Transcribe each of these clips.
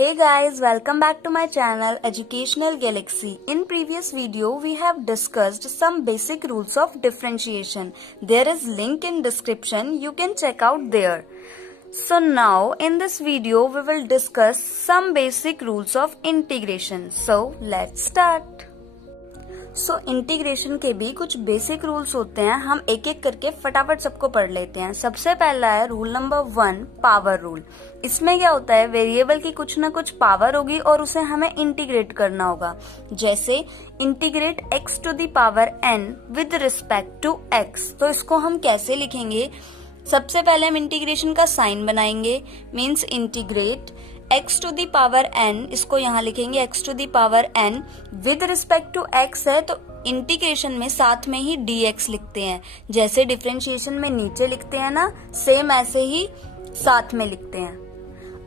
Hey guys, welcome back to my channel Educational Galaxy. In previous video, we have discussed some basic rules of differentiation. There is link in description, you can check out there. So now in this video, we will discuss some basic rules of integration. So let's start. Integration के भी कुछ basic rules होते हैं, हम एक एक करके फटाफट सबको पढ़ लेते हैं। सबसे पहला है रूल नंबर 1, पावर रूल। इसमें क्या होता है, वेरिएबल की कुछ ना कुछ पावर होगी और उसे हमें इंटीग्रेट करना होगा। जैसे integrate x to the power n with respect to x। तो इसको हम कैसे लिखेंगे, सबसे पहले हम इंटीग्रेशन का साइन बनाएंगे, means integrate x to the power n, इसको यहाँ लिखेंगे x to the power n with respect to x है तो इंटीग्रेशन में साथ में ही dx लिखते हैं। जैसे डिफरेंशिएशन में नीचे लिखते हैं ना, सेम ऐसे ही साथ में लिखते हैं।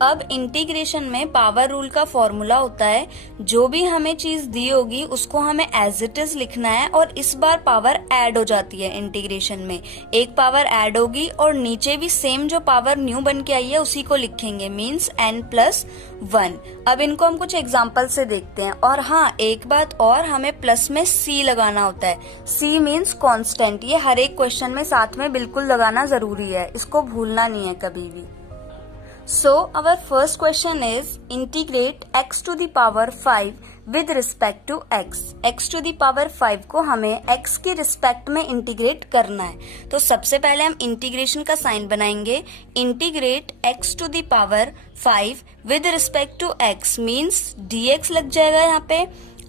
अब इंटीग्रेशन में पावर रूल का फॉर्मूला होता है, जो भी हमें चीज दी होगी उसको हमें एज इट इज लिखना है और इस बार पावर ऐड हो जाती है। इंटीग्रेशन में एक पावर ऐड होगी और नीचे भी सेम जो पावर न्यू बन के आई है उसी को लिखेंगे, मीन्स n+1। अब इनको हम कुछ एग्जाम्पल से देखते हैं। और हाँ, एक बात और, हमें प्लस में c लगाना होता है। c मीन्स कांस्टेंट, ये हर एक क्वेश्चन में साथ में बिल्कुल लगाना जरूरी है, इसको भूलना नहीं है कभी भी। So our first question is integrate x to the power 5 with respect to x। x to the power 5 को हमें x की रिस्पेक्ट में इंटीग्रेट करना है। तो सबसे पहले हम इंटीग्रेशन का साइन बनाएंगे, integrate x to the power 5 with respect to x means dx लग जाएगा यहाँ पे।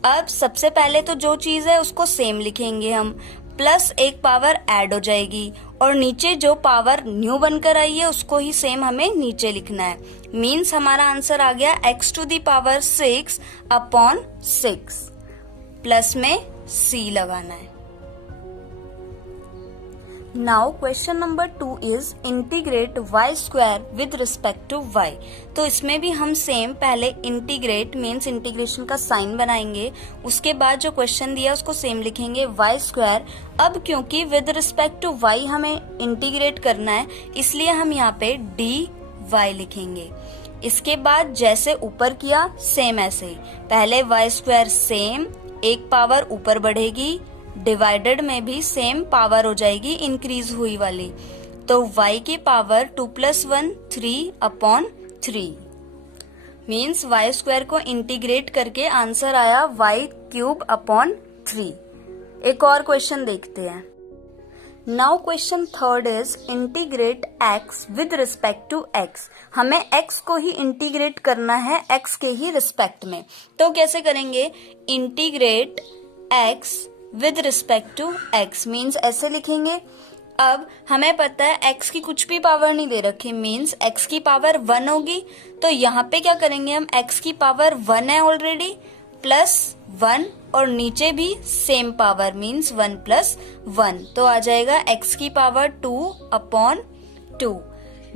अब सबसे पहले तो जो चीज है उसको सेम लिखेंगे हम, प्लस एक पावर ऐड हो जाएगी और नीचे जो पावर न्यू बनकर आई है उसको ही सेम हमें नीचे लिखना है। मीन्स हमारा आंसर आ गया x to the power 6 upon 6, plus में c लगाना है। Now question number 2 is integrate y square with respect to y। तो इसमें भी हम सेम पहले इंटीग्रेट मीन्स इंटीग्रेशन का साइन बनाएंगे, उसके बाद जो क्वेश्चन दिया उसको सेम लिखेंगे y स्क्वायर। अब क्योंकि विद रिस्पेक्ट टू y हमें इंटीग्रेट करना है इसलिए हम यहाँ पे dy लिखेंगे। इसके बाद जैसे ऊपर किया सेम ऐसे ही, पहले y स्क्वायर सेम, एक पावर ऊपर बढ़ेगी, डिवाइडेड में भी सेम पावर हो जाएगी इंक्रीज हुई वाली, तो y की power 2 + 1 3 upon 3 means y square को इंटीग्रेट करके आंसर आया y³ अपॉन 3। एक और क्वेश्चन देखते हैं। Now question third is integrate x with respect to x। हमें x को ही इंटीग्रेट करना है x के ही रिस्पेक्ट में। तो कैसे करेंगे, integrate x with respect to x means ऐसे लिखेंगे। अब हमें पता है x की कुछ भी पावर नहीं दे रखी, मीन्स x की पावर 1 होगी। तो यहाँ पे क्या करेंगे हम, x की पावर 1 है ऑलरेडी, प्लस 1 और नीचे भी सेम पावर मीन्स 1 + 1, तो आ जाएगा x की पावर 2 अपॉन 2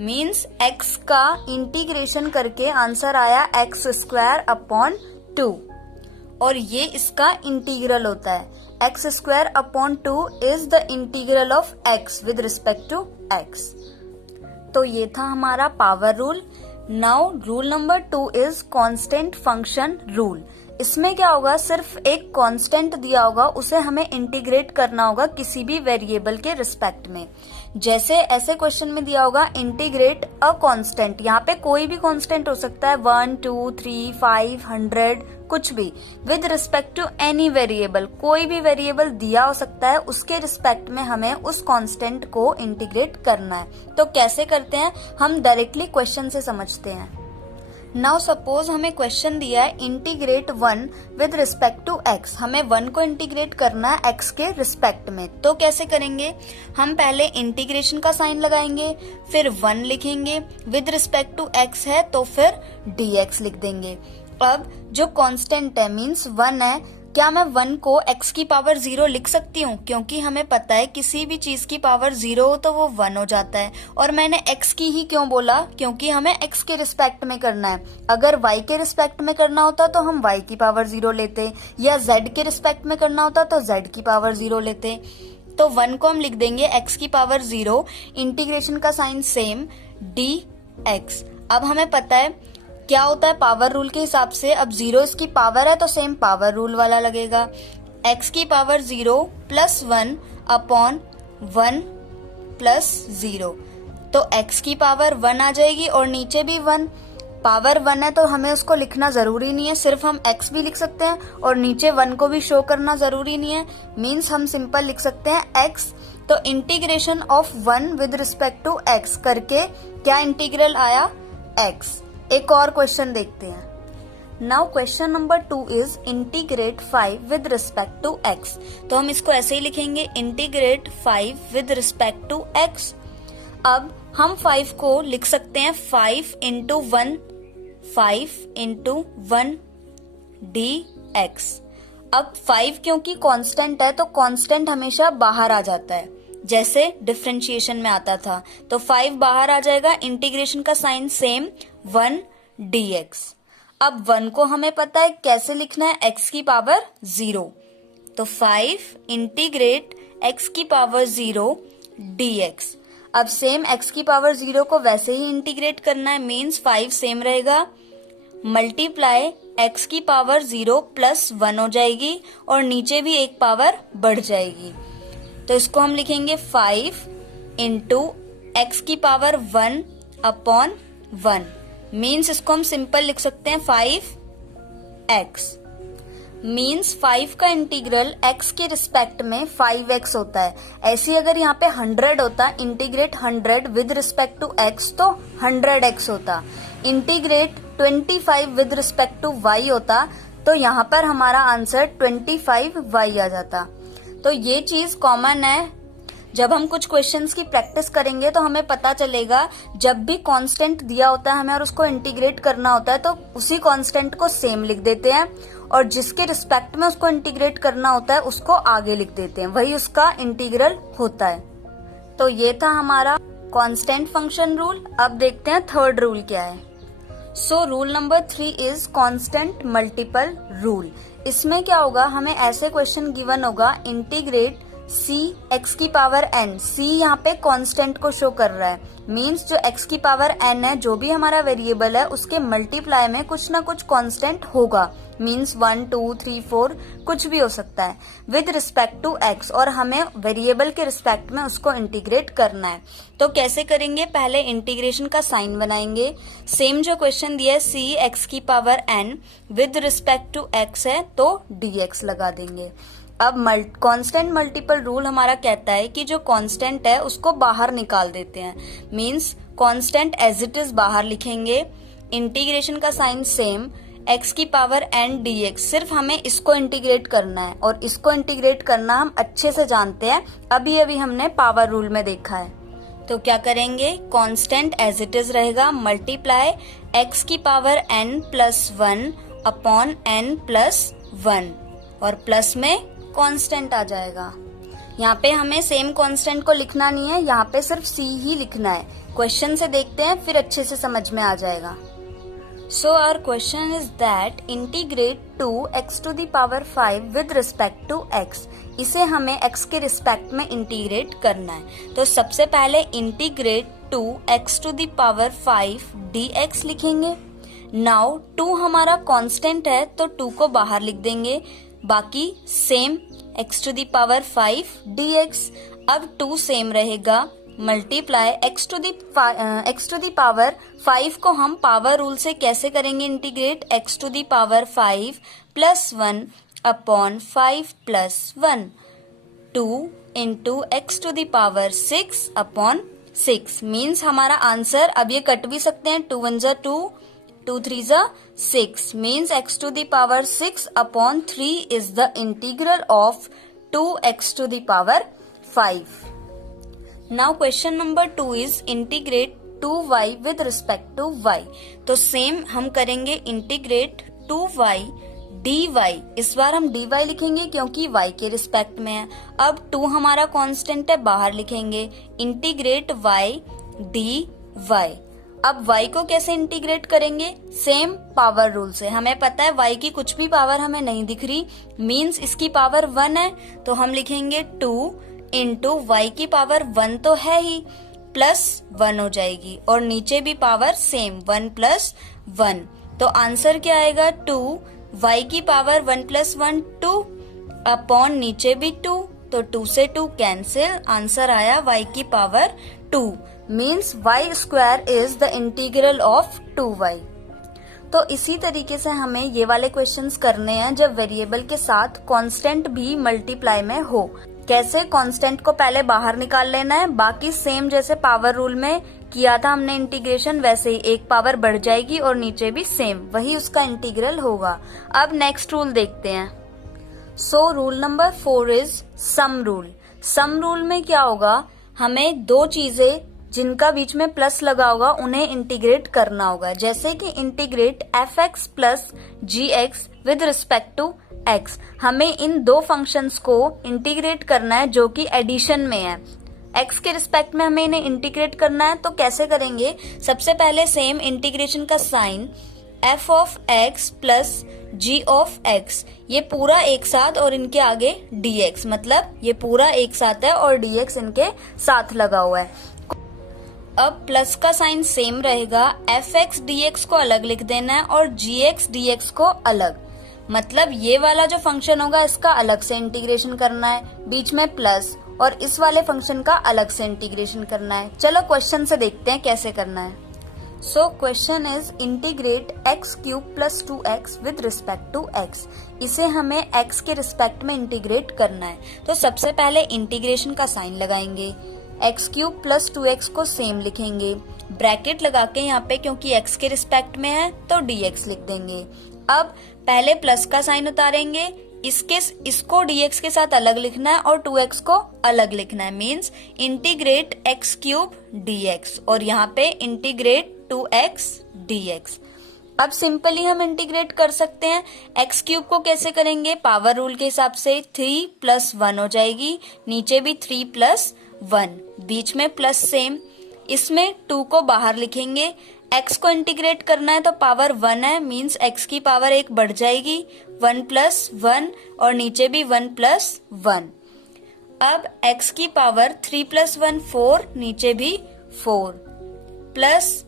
मीन्स x का इंटीग्रेशन करके आंसर आया x² अपॉन 2 और ये इसका इंटीग्रल होता है। x² upon 2 is the integral of x with respect to x। तो ये था हमारा power rule. Now rule number 2 is constant function rule. इसमें क्या होगा, सिर्फ एक कांस्टेंट दिया होगा, उसे हमें इंटीग्रेट करना होगा किसी भी वेरिएबल के रिस्पेक्ट में। जैसे ऐसे क्वेश्चन में दिया होगा इंटीग्रेट अ कांस्टेंट, यहाँ पे कोई भी कांस्टेंट हो सकता है, 1 2 3 5 100 कुछ भी, with respect to any variable, कोई भी वेरिएबल दिया हो सकता है, उसके रिस्पेक्ट में हमें उस कांस्टेंट को इंटीग्रेट करना है। तो कैसे करते हैं, हम डायरेक्टली क्वेश्चन से समझते हैं। नाउ सपोज हमें क्वेश्चन दिया है integrate 1 with respect to x। हमें 1 को इंटीग्रेट करना है x के रिस्पेक्ट में। तो कैसे करेंगे, हम पहले इंटीग्रेशन का साइन लगाएंगे, फिर 1 लिखेंगे, विद रिस्पेक्ट टू x है तो फिर dx लिख देंगे। अब जो कांस्टेंट है मीन्स 1 है, क्या मैं 1 को x की पावर 0 लिख सकती हूँ, क्योंकि हमें पता है किसी भी चीज की पावर 0 हो तो वो 1 हो जाता है। और मैंने x की ही क्यों बोला, क्योंकि हमें x के रिस्पेक्ट में करना है। अगर y के रिस्पेक्ट में करना होता तो हम y की पावर 0 लेते, या z के रिस्पेक्ट में करना होता तो z की पावर 0 लेते। तो 1 को हम लिख देंगे x की पावर 0, इंटीग्रेशन का साइन सेम dx। अब हमें पता है क्या होता है पावर रूल के हिसाब से, अब 0 इसकी पावर है तो सेम पावर रूल वाला लगेगा, x की पावर 0 प्लस 1 अपॉन 1 प्लस 0, तो x की पावर 1 आ जाएगी और नीचे भी 1, पावर 1 है तो हमें उसको लिखना जरूरी नहीं है, सिर्फ हम x भी लिख सकते हैं और नीचे 1 को भी शो करना जरूरी नहीं है, मीन्स हम सिंपल लिख सकते हैं x। तो integration of 1 with respect to x करके क्या इंटीग्रल आया x। एक और क्वेश्चन देखते हैं। Now question number 2 is integrate 5 with respect to x। तो हम इसको ऐसे ही लिखेंगे, integrate 5 with respect to x। अब हम 5 को लिख सकते हैं 5 इंटू 1, 5 इंटू 1 dx। अब 5 क्योंकि कांस्टेंट है तो कांस्टेंट हमेशा बाहर आ जाता है, जैसे डिफरेंशिएशन में आता था, तो 5 बाहर आ जाएगा, इंटीग्रेशन का साइन सेम 1 dx। अब 1 को हमें पता है कैसे लिखना है, x की पावर 0, तो 5 इंटीग्रेट x की पावर 0 dx। अब सेम x की पावर 0 को वैसे ही इंटीग्रेट करना है, मीन्स 5 सेम रहेगा, मल्टीप्लाई x की पावर 0 प्लस 1 हो जाएगी और नीचे भी एक पावर बढ़ जाएगी, तो इसको हम लिखेंगे 5 इंटू एक्स की पावर 1 अपॉन 1, मीन्स इसको हम सिंपल लिख सकते हैं 5x, मीन्स 5 का इंटीग्रल x के रिस्पेक्ट में 5x होता है। ऐसे अगर यहाँ पे 100 होता, integrate 100 with respect to x तो 100x होता, integrate 25 with respect to y होता तो यहाँ पर हमारा आंसर 25y आ जाता। तो ये चीज कॉमन है, जब हम कुछ क्वेश्चंस की प्रैक्टिस करेंगे तो हमें पता चलेगा, जब भी कांस्टेंट दिया होता है हमें और उसको इंटीग्रेट करना होता है तो उसी कांस्टेंट को सेम लिख देते हैं और जिसके रिस्पेक्ट में उसको इंटीग्रेट करना होता है उसको आगे लिख देते हैं, वही उसका इंटीग्रल होता है। तो ये था हमारा कांस्टेंट फंक्शन रूल। अब देखते हैं थर्ड रूल क्या है। So rule number 3 is constant multiple rule. इसमें क्या होगा, हमें ऐसे क्वेश्चन गिवन होगा, इंटीग्रेट c x की पावर n, c यहाँ पे कांस्टेंट को शो कर रहा है, मींस जो x की पावर n है, जो भी हमारा वेरिएबल है उसके मल्टीप्लाई में कुछ ना कुछ कांस्टेंट होगा, मींस 1 2 3 4 कुछ भी हो सकता है, विद रिस्पेक्ट टू x, और हमें वेरिएबल के रिस्पेक्ट में उसको इंटीग्रेट करना है। तो कैसे करेंगे, पहले इंटीग्रेशन का साइन बनाएंगे, सेम जो क्वेश्चन दिया है c x की power n with respect to x है तो dx लगा देंगे। अब कांस्टेंट मल्टीपल रूल हमारा कहता है कि जो कांस्टेंट है उसको बाहर निकाल देते हैं, means constant as it is बाहर लिखेंगे, इंटीग्रेशन का साइन सेम, x की पावर n dx, सिर्फ हमें इसको इंटीग्रेट करना है और इसको इंटीग्रेट करना हम अच्छे से जानते हैं, अभी अभी हमने पावर रूल में देखा है। तो क्या करेंगे, कांस्टेंट एज इट इज रहेगा, मल्टीप्लाई x की power n plus 1 upon n plus 1 और प्लस में कांस्टेंट आ जाएगा। यहाँ पे हमें सेम कांस्टेंट को लिखना नहीं है, यहाँ पे सिर्फ c ही लिखना है। क्वेश्चन से देखते हैं फिर अच्छे से समझ में आ जाएगा। So our question is that integrate 2x to the power 5 with respect to x। इसे हमें x के रिस्पेक्ट में इंटीग्रेट करना है। तो सबसे पहले integrate 2x to the power 5 dx लिखेंगे। नाउ 2 हमारा कांस्टेंट है तो 2 को बाहर लिख देंगे, बाकी same x to the power 5 dx। अब 2 सेम रहेगा, multiply x to the power 5 को हम पावर रूल से कैसे करेंगे integrate, x to the power 5 plus 1 upon 5 plus 1, 2 into x to the power 6 upon 6, means हमारा आंसर, अब ये कट भी सकते हैं, 2 1 2 2 3 6, means x to the power 6 upon 3 is the integral of 2x to the power 5. Now question number 2 is integrate 2y with respect to y. तो same हम करेंगे integrate 2y dy। इस बार हम dy लिखेंगे क्योंकि y के रिस्पेक्ट में है। अब 2 हमारा कांस्टेंट है, बाहर लिखेंगे, इंटीग्रेट y dy। अब y को कैसे इंटीग्रेट करेंगे, सेम पावर रूल से। हमें पता है y की कुछ भी पावर हमें नहीं दिख रही, मीन्स इसकी पावर 1 है, तो हम लिखेंगे 2 इंटू y की पावर 1 तो है ही, प्लस 1 हो जाएगी और नीचे भी पावर सेम 1 प्लस 1, तो आंसर क्या आएगा 2 y की पावर 1 + 1 2 अपॉन नीचे भी 2, तो 2 से 2 कैंसिल, आंसर आया y की power 2 means y square is the integral of 2y। तो इसी तरीके से हमें ये वाले क्वेश्चंस करने हैं जब वेरिएबल के साथ कांस्टेंट भी मल्टीप्लाई में हो। कैसे? कांस्टेंट को पहले बाहर निकाल लेना है, बाकी सेम जैसे पावर रूल में किया था हमने इंटीग्रेशन, वैसे ही एक पावर बढ़ जाएगी और नीचे भी सेम वही उसका इंटीग्रल होगा। अब नेक्स्ट रूल देखते हैं। So rule number 4 is sum rule. Sum rule में क्या होगा, हमें दो चीजें जिनका बीच में प्लस लगा होगा उन्हें इंटीग्रेट करना होगा, जैसे कि integrate fx plus gx with respect to x। हमें इन दो फंक्शंस को इंटीग्रेट करना है जो कि एडिशन में है, x के रिस्पेक्ट में हमें इन्हें इंटीग्रेट करना है। तो कैसे करेंगे? सबसे पहले सेम इंटीग्रेशन का sign f of x plus g of x, ये पूरा एक साथ और इनके आगे dx, मतलब ये पूरा एक साथ है और dx इनके साथ लगा हुआ है। अब प्लस का साइन सेम रहेगा, fx dx को अलग लिख देना है और gx dx को अलग, मतलब ये वाला जो फंक्शन होगा इसका अलग से इंटीग्रेशन करना है, बीच में प्लस, और इस वाले फंक्शन का अलग से इंटीग्रेशन करना है। चलो क्वेश्चन से देखते हैं कैसे करना है। So question is integrate x³ plus 2x with respect to x। इसे हमें x के रिस्पेक्ट में इंटीग्रेट करना है। तो सबसे पहले इंटीग्रेशन का साइन लगाएंगे, x³ प्लस 2x को सेम लिखेंगे, ब्रैकेट लगा के यहाँ पे क्योंकि x के रिस्पेक्ट में है तो dx लिख देंगे। अब पहले प्लस का साइन उतारेंगे, इसको dx के साथ अलग लिखना है और 2x को अलग लिखना है, मींस इंटीग्रेट x³ dx और यहाँ पे इंटीग्रेट 2x dx। अब सिंपली हम इंटीग्रेट कर सकते हैं। x³ को कैसे करेंगे? पावर रूल के हिसाब से 3 + 1 हो जाएगी, नीचे भी 3 + 1, बीच में प्लस सेम, इसमें 2 को बाहर लिखेंगे। x को इंटीग्रेट करना है तो पावर 1 है, मींस x की पावर 1 बढ़ जाएगी, 1 + 1 और नीचे भी 1 + 1। अब x की पावर 3 + 1 4, नीचे भी 4 प्लस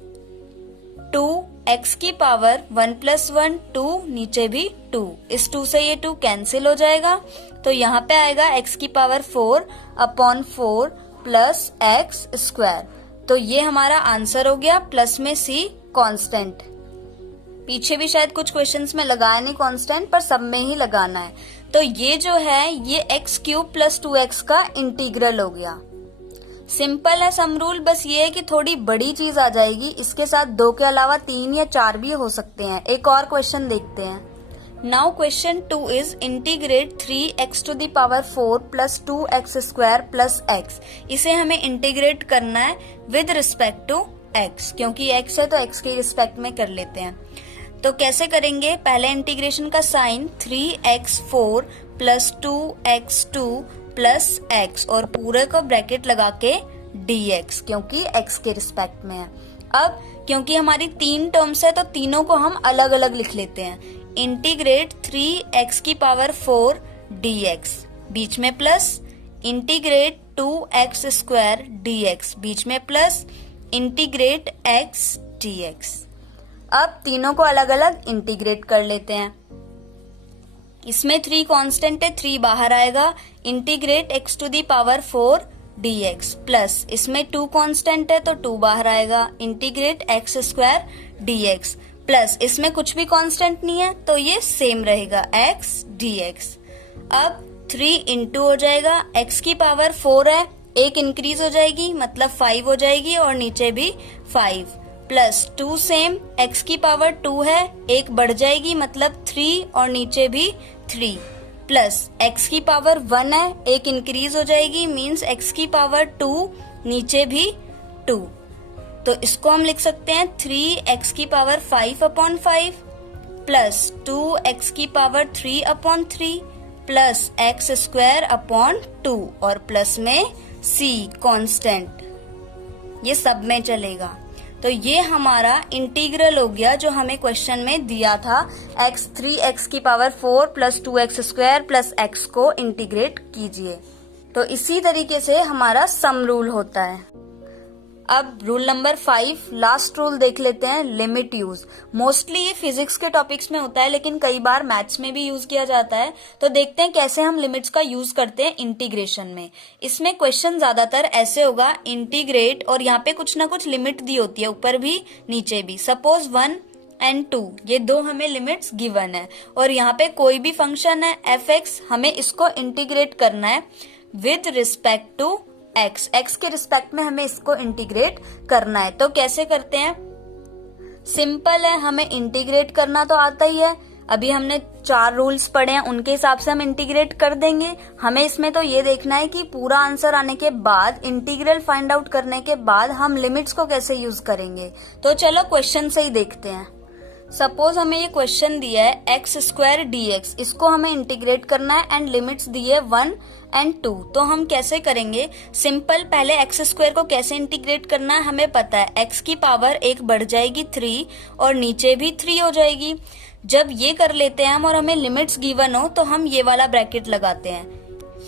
2, x की पावर 1 + 1 2, नीचे भी 2, इस 2 से ये 2 कैंसिल हो जाएगा, तो यहाँ पे आएगा x की पावर 4 अपॉन 4 प्लस x²। तो ये हमारा आंसर हो गया, प्लस में c कांस्टेंट। पीछे भी शायद कुछ क्वेश्चंस में लगाया नहीं कांस्टेंट, पर सब में ही लगाना है। तो ये जो है ये x³ प्लस 2x का इंटीग्रल हो गया। सिंपल है सम रूल, बस ये है कि थोड़ी बड़ी चीज आ जाएगी, इसके साथ 2 के अलावा 3 या 4 भी हो सकते हैं। एक और क्वेश्चन देखते हैं। Now question 2 is integrate 3x⁴ plus 2x² plus x। इसे हमें इंटीग्रेट करना है विद रिस्पेक्ट टू x, क्योंकि x है तो x के रिस्पेक्ट में कर लेते हैं। तो कैसे करेंगे? पहले इंटीग्रेशन का sign 3x4 plus 2x2 plus x और पूरे को ब्रैकेट लगा के dx, क्योंकि x के रिस्पेक्ट में है। अब क्योंकि हमारी 3 टर्म्स है तो तीनों को हम अलग अलग लिख लेते हैं। इंटीग्रेट 3x⁴ dx, बीच में प्लस, इंटीग्रेट 2x² dx, बीच में प्लस, इंटीग्रेट x dx। अब तीनों को अलग अलग इंटीग्रेट कर लेते हैं। इसमें 3 कांस्टेंट है, 3 बाहर आएगा, इंटीग्रेट x⁴ dx प्लस इसमें 2 कांस्टेंट है तो 2 बाहर आएगा, इंटीग्रेट x² dx प्लस इसमें कुछ भी कांस्टेंट नहीं है तो ये सेम रहेगा x dx। अब 3 इंटू हो जाएगा, x की पावर 4 है, 1 इंक्रीज हो जाएगी मतलब 5 हो जाएगी और नीचे भी 5 प्लस 2 सेम, x की पावर 2 है, 1 बढ़ जाएगी मतलब 3 और नीचे भी 3 प्लस x की पावर 1 है, 1 इंक्रीज हो जाएगी मींस x की पावर 2, नीचे भी 2। तो इसको हम लिख सकते हैं 3x की पावर 5/5 प्लस 2x की पावर 3/3 प्लस x²/2 और प्लस में c कांस्टेंट, ये सब में चलेगा। तो ये हमारा इंटीग्रल हो गया जो हमें क्वेश्चन में दिया था। 3x की power 4 plus 2x² plus x को इंटीग्रेट कीजिए। तो इसी तरीके से हमारा सम रूल होता है। अब रूल नंबर 5, लास्ट रूल देख लेते हैं, लिमिट यूज। मोस्टली ये फिजिक्स के टॉपिक्स में होता है, लेकिन कई बार मैथ्स में भी यूज किया जाता है। तो देखते हैं कैसे हम लिमिट्स का यूज करते हैं इंटीग्रेशन में। इसमें क्वेश्चन ज्यादातर ऐसे होगा, इंटीग्रेट, और यहाँ पे कुछ ना कुछ लिमिट दी होती है, ऊपर भी नीचे भी। सपोज 1 and 2, ये दो हमें लिमिट्स गिवन है, और यहाँ पे कोई भी फंक्शन है f(x), हमें इसको इंटीग्रेट करना है विद रिस्पेक्ट टू x के रिस्पेक्ट में हमें इसको इंटीग्रेट करना है। तो कैसे करते हैं? सिंपल है, हमें इंटीग्रेट करना तो आता ही है। अभी हमने 4 रूल्स पढ़े हैं, उनके हिसाब से हम इंटीग्रेट कर देंगे। हमें इसमें तो ये देखना है कि पूरा आंसर आने के बाद, इंटीग्रल फाइंड आउट करने के बाद हम लिमिट्स को कैसे यूज करेंगे। तो चलो क्वेश्चन से ही देखते हैं। सपोज हमें ये क्वेश्चन दिया है x² dx, इसको हमें इंटीग्रेट करना है एंड लिमिट्स दी है 1 and 2। तो हम कैसे करेंगे? सिंपल, पहले x² को कैसे इंटीग्रेट करना है हमें पता है। x की पावर 1 बढ़ जाएगी 3, और नीचे भी 3 हो जाएगी। जब ये कर लेते हैं हम और हमें लिमिट्स गिवन हो, तो हम ये वाला ब्रैकेट लगाते हैं।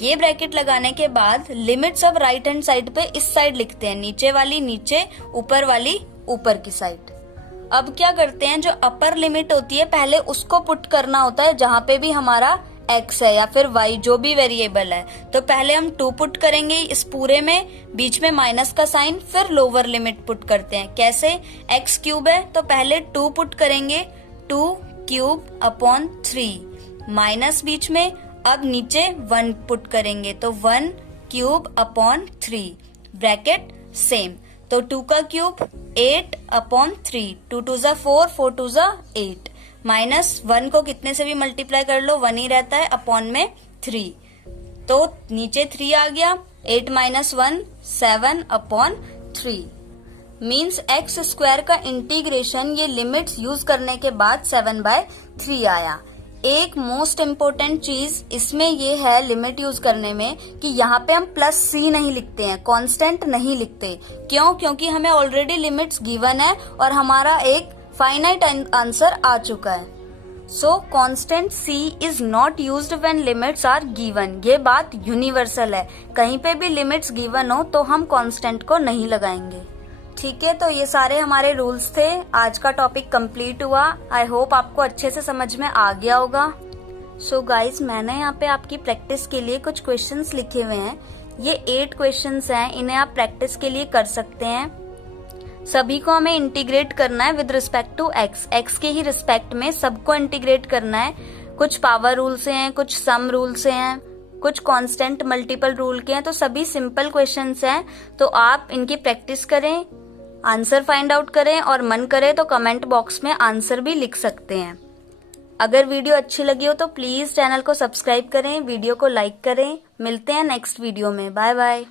ये ब्रैकेट लगाने के बाद लिमिट्स अब राइट हैंड साइड पे इस साइड लिखते हैं, नीचे वाली नीचे, ऊपर वाली ऊपर की साइड। अब क्या करते हैं, जो अपर लिमिट होती है पहले उसको पुट करना होता है जहां पे भी हमारा x है या फिर y, जो भी वेरिएबल है। तो पहले हम 2 पुट करेंगे इस पूरे में, बीच में माइनस का साइन, फिर लोअर लिमिट पुट करते हैं। कैसे? x³ है तो पहले 2 पुट करेंगे, 2³ / 3, माइनस बीच में, अब नीचे 1 पुट करेंगे तो 1³ / 3, ब्रैकेट सेम। तो 2 का क्यूब 8/3, 2 2 ज़ा 4, 4 2 ज़ा 8, माइनस 1 को कितने से भी मल्टीप्लाई कर लो 1 ही रहता है, अपॉन में 3, तो नीचे 3 आ गया, 8 - 1 7/3, मीन्स x² का इंटीग्रेशन ये लिमिट्स यूज करने के बाद 7/3 आया। एक मोस्ट इम्पोर्टेंट चीज इसमें ये है लिमिट यूज करने में कि यहाँ पे हम +c नहीं लिखते हैं, कांस्टेंट नहीं लिखते। क्यों? क्योंकि हमें ऑलरेडी लिमिट्स गिवन है और हमारा एक फाइनाइट आंसर आ चुका है। So constant c is not used when limits are given. ये बात यूनिवर्सल है, कहीं पे भी लिमिट्स गिवन हो तो हम कांस्टेंट को नहीं लगाएंगे। ठीक है, तो ये सारे हमारे रूल्स थे। आज का टॉपिक कंप्लीट हुआ। आई होप आपको अच्छे से समझ में आ गया होगा। सो गाइज, मैंने यहाँ पे आपकी प्रैक्टिस के लिए कुछ क्वेश्चंस लिखे हुए हैं। ये 8 क्वेश्चंस हैं, इन्हें आप प्रैक्टिस के लिए कर सकते हैं। सभी को हमें इंटीग्रेट करना है विद रिस्पेक्ट टू x के ही रिस्पेक्ट में सबको इंटीग्रेट करना है। कुछ पावर रूल से हैं, कुछ सम रूल से हैं, कुछ कांस्टेंट मल्टीपल रूल के हैं। तो सभी सिंपल क्वेश्चंस हैं, तो आप इनकी प्रैक्टिस करें, आंसर फाइंड आउट करें, और मन करे तो कमेंट बॉक्स में आंसर भी लिख सकते हैं। अगर वीडियो अच्छी लगी हो तो प्लीज चैनल को सब्सक्राइब करें, वीडियो को लाइक करें। मिलते हैं नेक्स्ट वीडियो में। Bye bye.